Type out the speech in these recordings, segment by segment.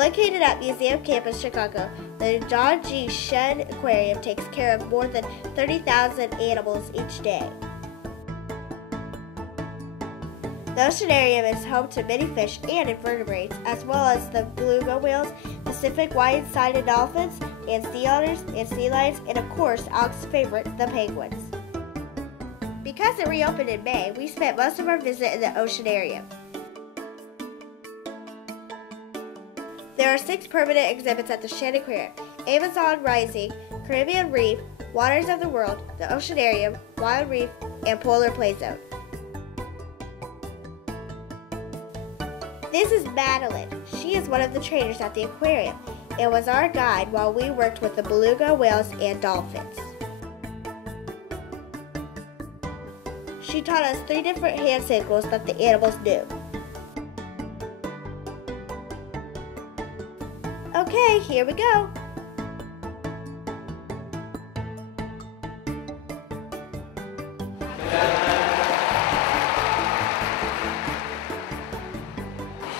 Located at Museum Campus Chicago, the John G. Shen Aquarium takes care of more than 30,000 animals each day. The Oceanarium is home to many fish and invertebrates, as well as the beluga whales, Pacific wide-sided dolphins, and sea otters and sea lions, and of course, Alex's favorite, the penguins. Because it reopened in May, we spent most of our visit in the Oceanarium. There are 6 permanent exhibits at the Shen Aquarium: Amazon Rising, Caribbean Reef, Waters of the World, the Oceanarium, Wild Reef, and Polar Play Zone. This is Madeline. She is one of the trainers at the aquarium and was our guide while we worked with the beluga whales and dolphins. She taught us 3 different hand signals that the animals knew. Okay, here we go.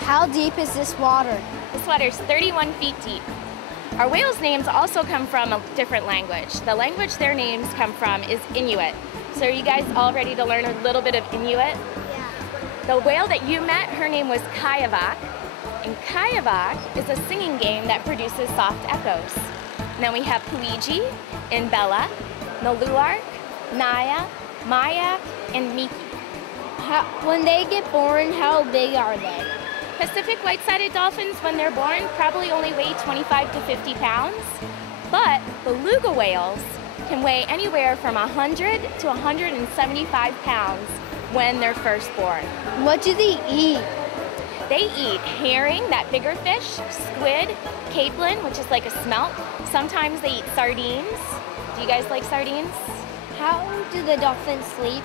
How deep is this water? This water is 31 feet deep. Our whales' names also come from a different language. The language their names come from is Inuit. So are you guys all ready to learn a little bit of Inuit? Yeah. The whale that you met, her name was Kayavak. And Kayavak is a singing game that produces soft echoes. And then we have Puiji and Bella, Naluark, Naya, Mayak, and Miki. When they get born, how big are they? Pacific white-sided dolphins, when they're born, probably only weigh 25 to 50 pounds. But beluga whales can weigh anywhere from 100 to 175 pounds when they're first born. What do they eat? They eat herring, that bigger fish, squid, capelin, which is like a smelt. Sometimes they eat sardines. Do you guys like sardines? How do the dolphins sleep?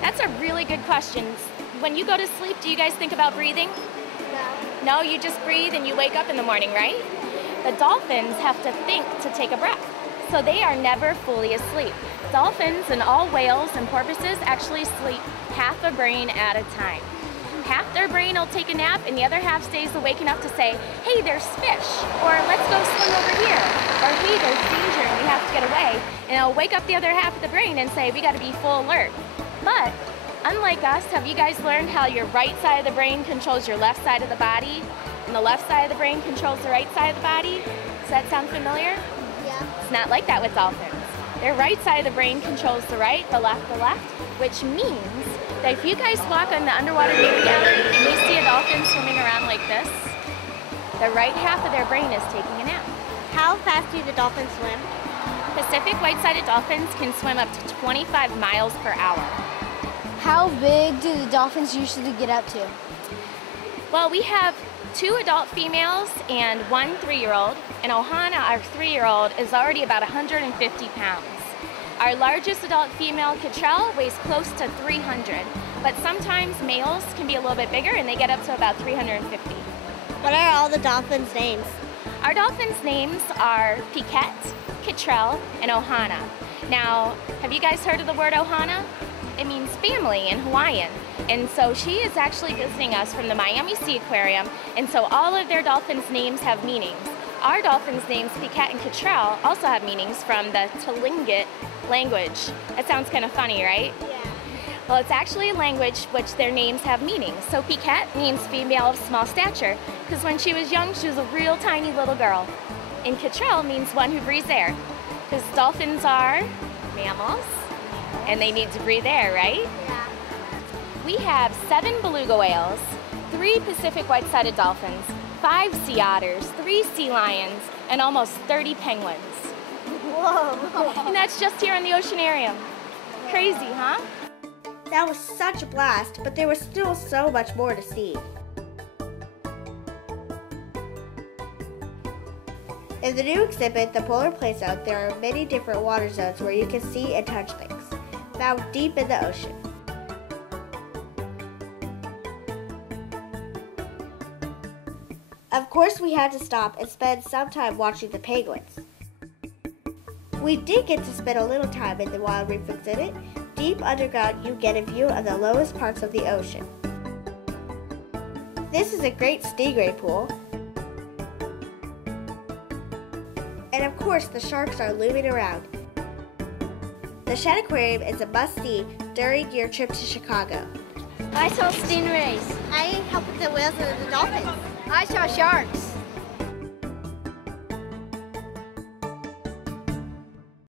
That's a really good question. When you go to sleep, do you guys think about breathing? No, you just breathe and you wake up in the morning, right? The dolphins have to think to take a breath, so they are never fully asleep. Dolphins and all whales and porpoises actually sleep half a brain at a time. Half their brain will take a nap and the other half stays awake enough to say, hey, there's fish, or let's go swim over here, or hey, there's danger and we have to get away. And it'll wake up the other half of the brain and say, we gotta be full alert. But unlike us, have you guys learned how your right side of the brain controls your left side of the body, and the left side of the brain controls the right side of the body? Does that sound familiar? Yeah. It's not like that with dolphins. Their right side of the brain controls the right, the left, which means that if you guys walk on the underwater game gallery and you see a dolphin swimming around like this, the right half of their brain is taking a nap. How fast do the dolphins swim? Pacific white-sided dolphins can swim up to 25 miles per hour. How big do the dolphins usually get up to? Well, we have 2 adult females and 1 3-year-old, and Ohana, our 3-year-old, is already about 150 pounds. Our largest adult female, Cottrell, weighs close to 300, but sometimes males can be a little bit bigger and they get up to about 350. What are all the dolphins' names? Our dolphins' names are Piquette, Cottrell, and Ohana. Now, have you guys heard of the word Ohana? It means family in Hawaiian. And so she is actually visiting us from the Miami Sea Aquarium, and so all of their dolphins' names have meanings. Our dolphins' names, Piquette and Cottrell, also have meanings from the Tlingit language. That sounds kind of funny, right? Yeah. Well, it's actually a language which their names have meanings. So Piquette means female of small stature, because when she was young, she was a real tiny little girl. And Cottrell means one who breathes air, because dolphins are mammals, and they need to breathe air, right? Yeah. We have 7 beluga whales, 3 Pacific white-sided dolphins, 5 sea otters, 3 sea lions, and almost 30 penguins. Whoa. And that's just here in the Oceanarium. Crazy, huh? That was such a blast, but there was still so much more to see. In the new exhibit, the Polar Play Zone, there are many different water zones where you can see and touch things, found deep in the ocean. Of course, we had to stop and spend some time watching the penguins. We did get to spend a little time in the Wild Reef exhibit. Deep underground, you get a view of the lowest parts of the ocean. This is a great stingray pool. And of course, the sharks are looming around. The Shed Aquarium is a must-see during your trip to Chicago. I saw stingrays. I helped with the whales and the dolphins. I saw sharks.